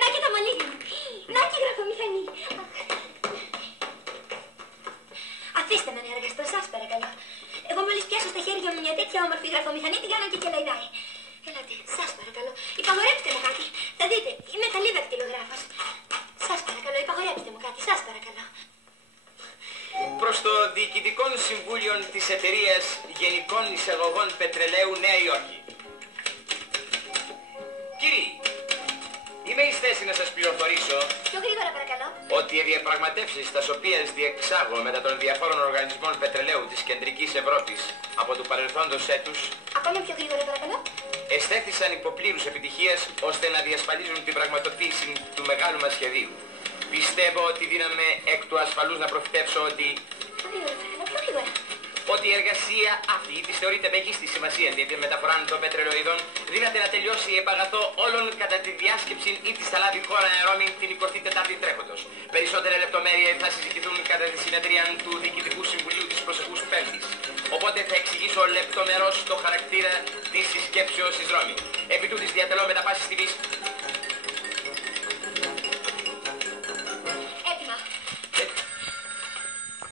Να και τα μολύβια μου. Να και η γραφομηχανή. Αφήστε με να εργαστώ, σας παρακαλώ. Εγώ μόλις πιάσω στα χέρια μου μια τέτοια όμορφη γραφομηχανή, την κάνω και κελαϊδάει. Ελάτε, σας παρακαλώ. Υπαγορέψτε μου κάτι. Θα δείτε, είμαι καλή δακτυλογράφος. Σας παρακαλώ, υπαγορέψτε μου κάτι. Σας παρακαλώ. Προς το Διοικητικό Συμβούλιο της Εταιρείας Γενικών Εισαγωγών Πετρελαίου Νέα Υόρκη. Κύριοι, είμαι εις θέση να σας πληροφορήσω Πιο γρήγορα παρακαλώ. ότι οι διαπραγματεύσεις τις οποίες διεξάγω μετά των διαφόρων οργανισμών πετρελαίου της Κεντρικής Ευρώπης από του παρελθόντος έτους Ακόμη πιο γρήγορα παρακαλώ. εστέφθησαν υπό πλήρους επιτυχίας ώστε να διασφαλίζουν την πραγματοποίηση του μεγάλου μας σχεδίου. Πιστεύω ότι δίναμε εκ του ασφαλούς να προφητεύσω ότι Πιο γρήγορα παρακαλώ, πιο γρήγορα. η εργασία αυτή της θεωρείται μεγίστη σημασία για τη μεταφορά των πετρελαιοειδών δύναται να τελειώσει επαγαθό όλων κατά τη διάσκεψη ή της θα λάβει χώρα αερώμη την 24η τρέχοντος. Περισσότερες λεπτομέρειες θα συζητηθούν κατά τη συνεδρία του Διοικητικού Συμβουλίου της προσεχούς Πέμπτης. Οπότε θα εξηγήσω λεπτομερώς το χαρακτήρα της συσκέψεως της Ρώμη. Επί τούτης διατελώ μετά πάσης στιγμής